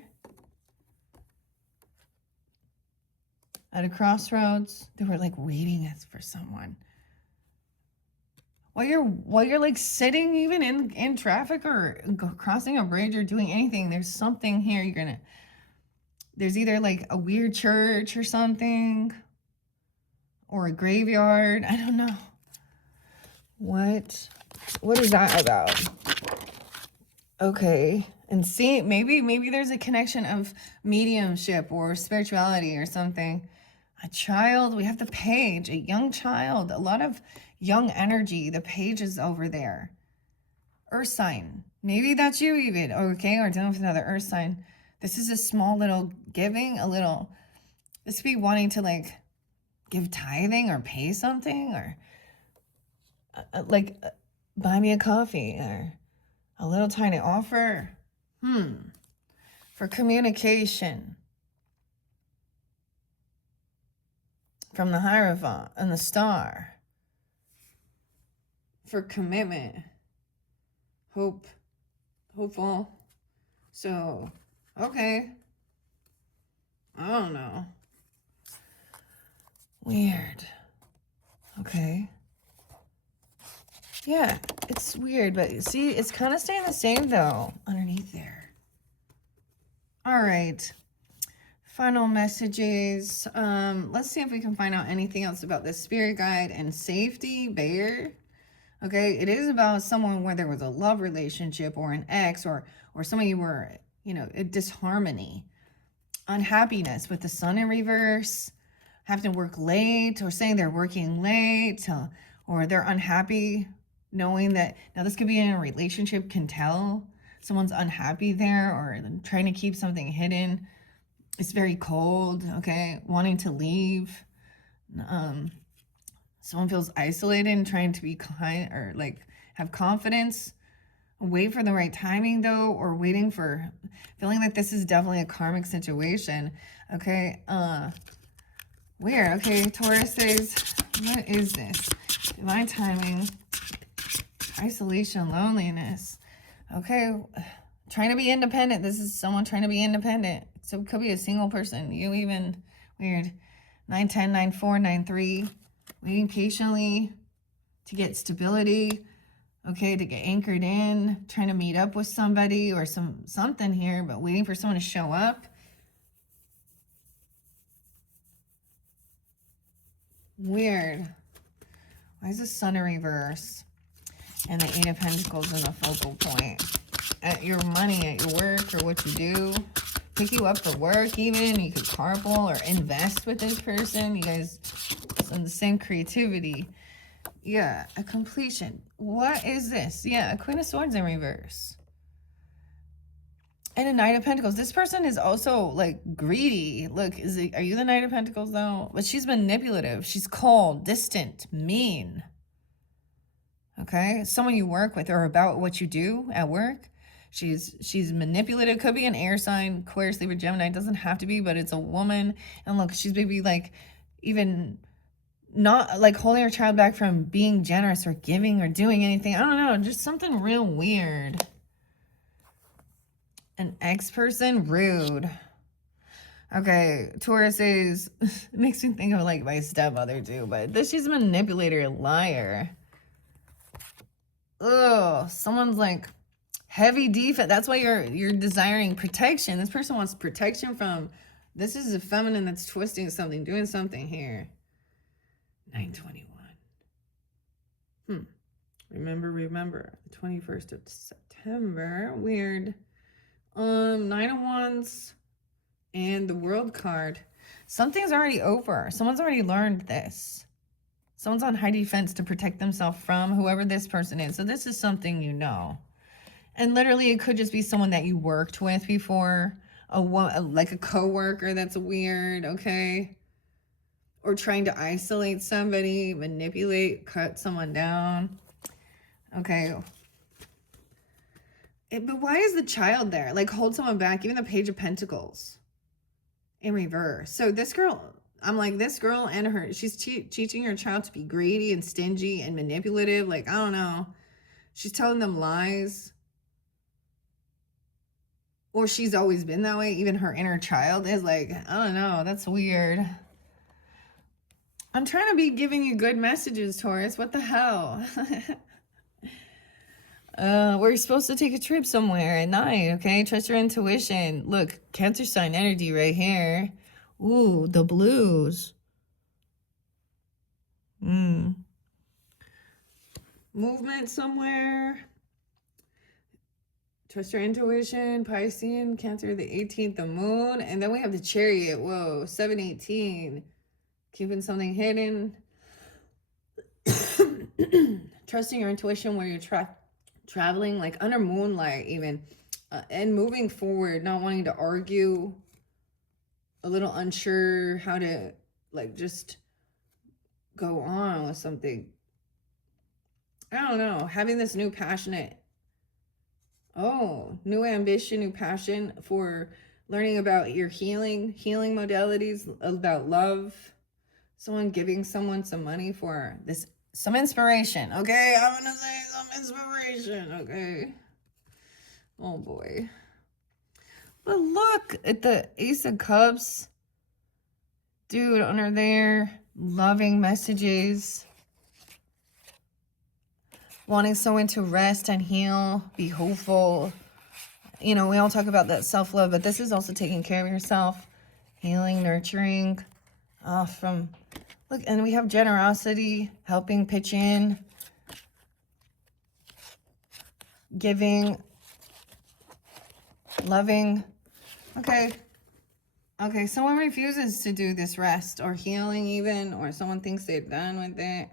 At a crossroads, they were like waiting for someone. While you're like sitting even in traffic or crossing a bridge or doing anything, there's something here there's either like a weird church or something, or a graveyard. I don't know. What is that about? Okay. And see, maybe there's a connection of mediumship or spirituality or something. A child, we have the Page, a young child, a lot of young energy. The Page is over there. Earth sign. Maybe that's you even, okay? Or dealing with another earth sign. This is a small little giving, this would be wanting to like give tithing or pay something, or buy me a coffee, or a little tiny offer. For communication. From the Hierophant and the Star. For commitment. Hopeful. So, okay. I don't know. Weird. Okay. Yeah, it's weird, but see, it's kind of staying the same though underneath there. All right. Final messages. Let's see if we can find out anything else about this spirit guide and safety, Bear. Okay, it is about someone where there was a love relationship or an ex or someone you were, a disharmony, unhappiness with the Sun in reverse, having to work late, or saying they're working late, or they're unhappy knowing that, now this could be in a relationship, can tell someone's unhappy there or trying to keep something hidden. It's very cold, okay? Wanting to leave. Someone feels isolated and trying to be kind or like have confidence. Wait for the right timing though, or feeling like this is definitely a karmic situation, okay? Weird, okay? Taurus says, what is this? Divine timing, isolation, loneliness. Okay, trying to be independent. This is someone trying to be independent. So it could be a single person. You even, weird. 910, 94, 93. Waiting patiently to get stability. Okay, to get anchored in. Trying to meet up with somebody or something here, but waiting for someone to show up. Weird. Why is the Sun in reverse? And the 8 of Pentacles in the focal point. At your money, at your work, or what you do. Pick you up for work even. You could carpool or invest with this person. You guys have the same creativity. Yeah, a completion. What is this? Yeah, a Queen of Swords in reverse. And a Knight of Pentacles. This person is also like greedy. Look, are you the Knight of Pentacles though? But she's manipulative. She's cold, distant, mean. Okay, someone you work with or about what you do at work. She's manipulative. Could be an air sign, Aquarius, Libra, Gemini. It doesn't have to be, but it's a woman. And look, she's maybe like even not like holding her child back from being generous or giving or doing anything. I don't know, just something real weird. An ex-person, rude. Okay, Taurus is, it makes me think of like my stepmother too, but this, she's a manipulator, a liar. Ugh, someone's like heavy defense. That's why you're desiring protection. This person wants protection from, this is a feminine that's twisting something, doing something here. 921. Remember, 21st of September. Weird. Nine of Wands and the World card. Something's already over. Someone's already learned this. Someone's on high defense to protect themselves from whoever this person is. So this is something you know. And literally it could just be someone that you worked with before. Like a coworker that's weird, okay? Or trying to isolate somebody, manipulate, cut someone down. Okay. But why is the child there? Like hold someone back, even the Page of Pentacles in reverse. So this girl, I'm like, this girl and her, she's teaching her child to be greedy and stingy and manipulative. Like, I don't know. She's telling them lies. Or she's always been that way. Even her inner child is like, I don't know. That's weird. I'm trying to be giving you good messages, Taurus. What the hell? We're supposed to take a trip somewhere at night, okay? Trust your intuition. Look, Cancer sign energy right here. Ooh, the blues. Movement somewhere. Trust your intuition. Piscean, Cancer, the 18th, the moon. And then we have the Chariot. Whoa, 718. Keeping something hidden. Trusting your intuition where you're traveling, like under moonlight even. And moving forward, not wanting to argue. A little unsure how to, like, just go on with something. I don't know. Having this new passionate, new ambition, new passion for learning about your healing modalities, about love. Someone giving someone some money for this, some inspiration, okay? I'm gonna say some inspiration, okay? Oh boy. But look at the Ace of Cups. Dude, under there, loving messages. Wanting someone to rest and heal, be hopeful. You know, we all talk about that self-love, but this is also taking care of yourself. Healing, nurturing. Look, and we have generosity, helping, pitch in. Giving. Loving. Okay. Okay, someone refuses to do this rest or healing even, or someone thinks they're done with it.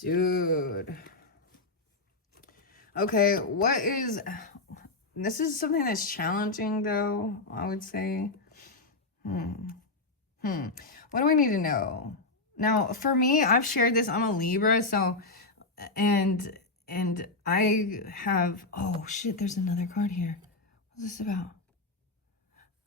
Dude. Okay, this is something that's challenging though, I would say. What do we need to know? Now, for me, I've shared this, I'm a Libra, so, and I have, oh shit, there's another card here. What's this about?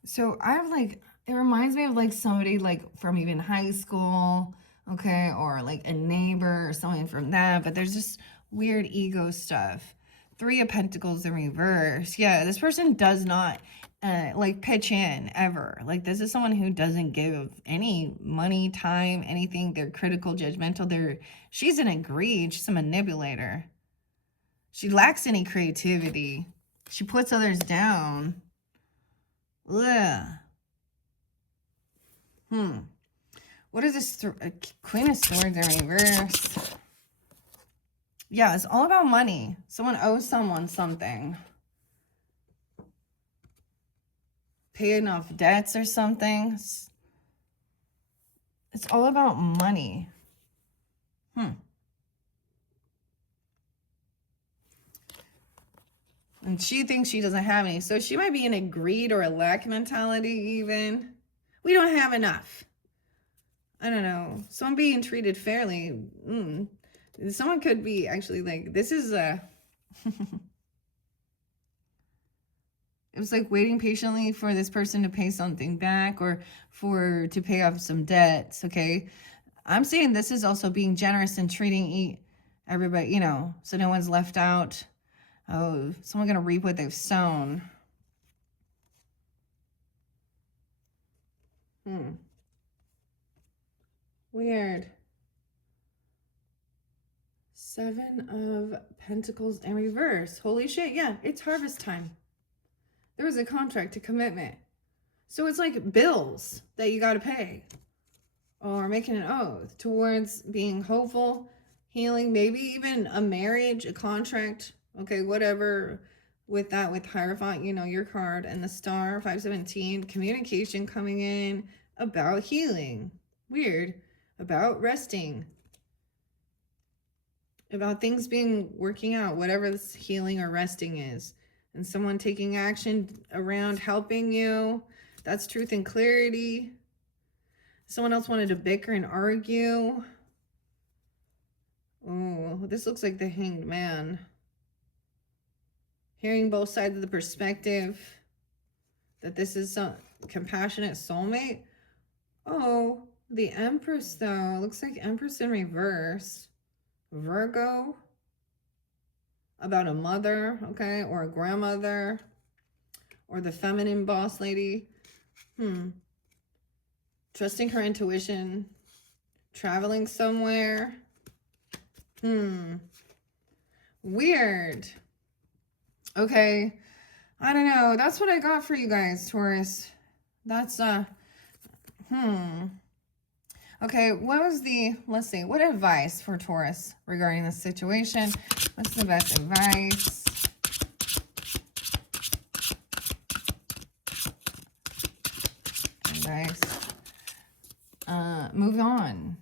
So I have like, it reminds me of like somebody like from even high school, okay, or like a neighbor or something from that, but there's just weird ego stuff. 3 of Pentacles in reverse. Yeah, this person does not like pitch in ever. Like this is someone who doesn't give any money, time, anything. They're critical, judgmental. She's an greed. She's a manipulator. She lacks any creativity. She puts others down. Ugh. What is this? Queen of Swords in reverse. Yeah, it's all about money. Someone owes someone something. Paying off debts or something. It's all about money. And she thinks she doesn't have any. So she might be in a greed or a lack mentality even. We don't have enough. I don't know. Someone being treated fairly. Someone could be actually like, this is a... It was like waiting patiently for this person to pay something back or to pay off some debts, okay? I'm saying this is also being generous and treating everybody, you know, so no one's left out. Oh, someone gonna reap what they've sown. Weird. 7 of Pentacles in reverse. Holy shit, yeah, it's harvest time. There was a contract, a commitment. So it's like bills that you got to pay. Or making an oath towards being hopeful, healing, maybe even a marriage, a contract, okay, whatever. With that, with Hierophant, you know, your card and the star, 517, communication coming in about healing. Weird. About resting. About things working out, whatever this healing or resting is. And someone taking action around helping you. That's truth and clarity. Someone else wanted to bicker and argue. Oh, this looks like the Hanged Man. Hearing both sides of the perspective. That this is some compassionate soulmate. Oh, the Empress though. Looks like Empress in reverse. Virgo. About a mother, okay? Or a grandmother. Or the feminine boss lady. Trusting her intuition. Traveling somewhere. Weird. Okay. I don't know. That's what I got for you guys, Taurus. That's, Okay, what was let's see, what advice for Taurus regarding this situation? What's the best advice? Move on.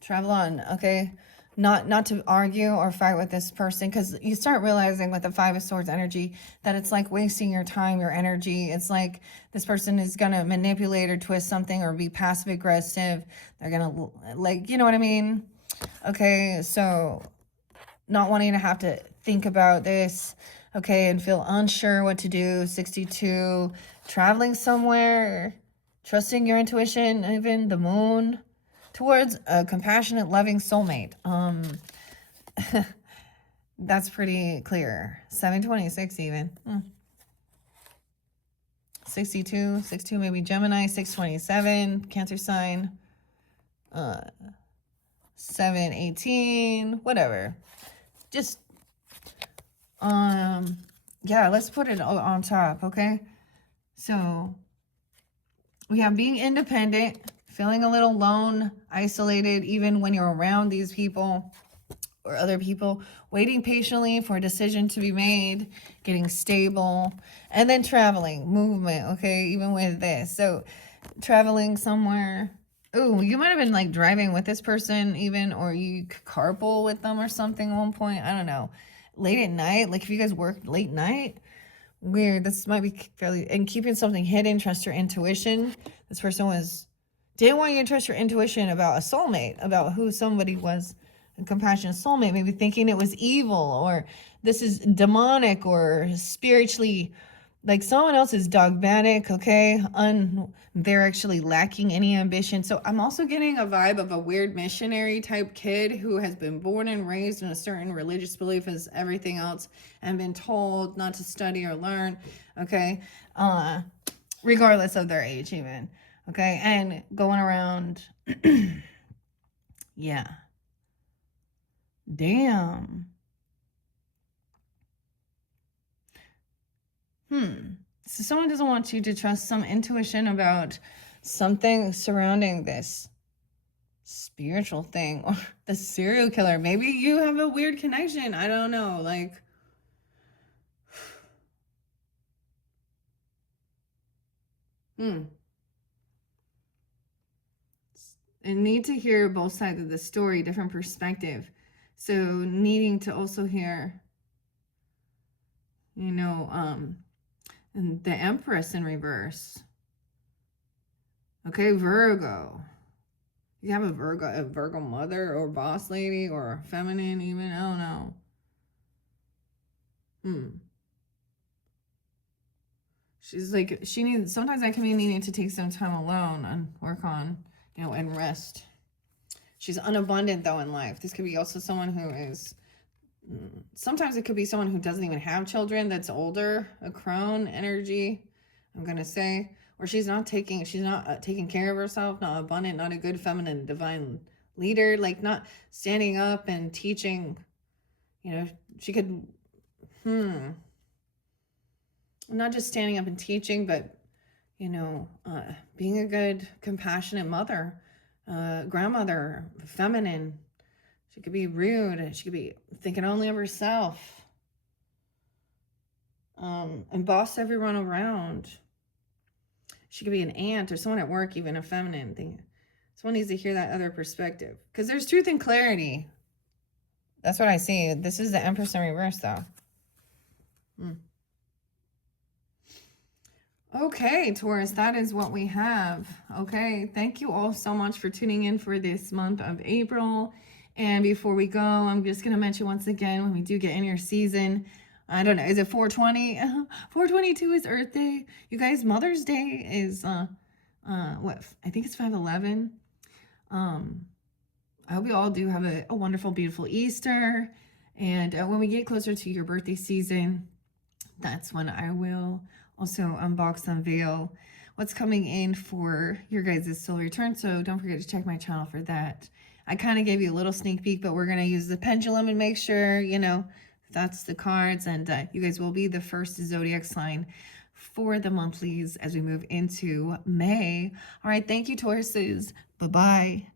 Travel on, okay? Not to argue or fight with this person, because you start realizing with the 5 of Swords energy that it's like wasting your time, your energy. It's like this person is going to manipulate or twist something or be passive aggressive. They're going to, like, you know what I mean? Okay, so not wanting to have to think about this, okay, and feel unsure what to do. 62, traveling somewhere, trusting your intuition, even the moon, towards a compassionate, loving soulmate. That's pretty clear. 726 even. 62, 62 maybe Gemini, 627, Cancer sign. 718, whatever. Just, yeah, let's put it on top, okay? So, we have being independent, feeling a little alone, isolated, even when you're around these people or other people, waiting patiently for a decision to be made, getting stable, and then traveling, movement, okay, even with this. So, traveling somewhere. Ooh, you might have been like driving with this person even, or you carpool with them or something at one point. I don't know. Late at night, like if you guys work late night, weird. This might be fairly, and keeping something hidden, trust your intuition. This person didn't want you to trust your intuition about a soulmate, about who somebody was, a compassionate soulmate, maybe thinking it was evil or this is demonic or spiritually, like someone else is dogmatic, okay? They're actually lacking any ambition. So I'm also getting a vibe of a weird missionary type kid who has been born and raised in a certain religious belief as everything else and been told not to study or learn, okay? Regardless of their age even, okay? And going around, yeah. Damn. So someone doesn't want you to trust some intuition about something surrounding this spiritual thing or the serial killer. Maybe you have a weird connection. I don't know. Like, and need to hear both sides of the story, different perspective. So needing to also hear, you know, and the Empress in reverse. Okay, Virgo. You have a Virgo mother or boss lady or feminine even. I don't know. She's like, sometimes I can be needing to take some time alone and work on, you know, and rest. She's unabundant though in life. This could be also someone who is, sometimes it could be someone who doesn't even have children, that's older, a crone energy, I'm going to say, or she's not taking care of herself, not abundant, not a good feminine divine leader, like not standing up and teaching. You know, she could not just standing up and teaching, but you know, being a good compassionate mother, grandmother, feminine. She could be rude, she could be thinking only of herself, and boss everyone around. She could be an aunt or someone at work, even a feminine thing. Someone needs to hear that other perspective, because there's truth and clarity. That's what I see. This is the Empress in reverse, though. Okay, Taurus, that is what we have. Okay, thank you all so much for tuning in for this month of April. And before we go, I'm just going to mention once again, when we do get in your season, I don't know, is it 420? 422 is Earth Day. You guys, Mother's Day is, what, I think it's 5/11. I hope you all do have a wonderful, beautiful Easter. And when we get closer to your birthday season, that's when I will also unbox, unveil what's coming in for your guys' solar return. So don't forget to check my channel for that. I kind of gave you a little sneak peek, but we're going to use the pendulum and make sure, you know, that's the cards. And you guys will be the first zodiac sign for the monthlies as we move into May. All right. Thank you, Tauruses. Bye-bye.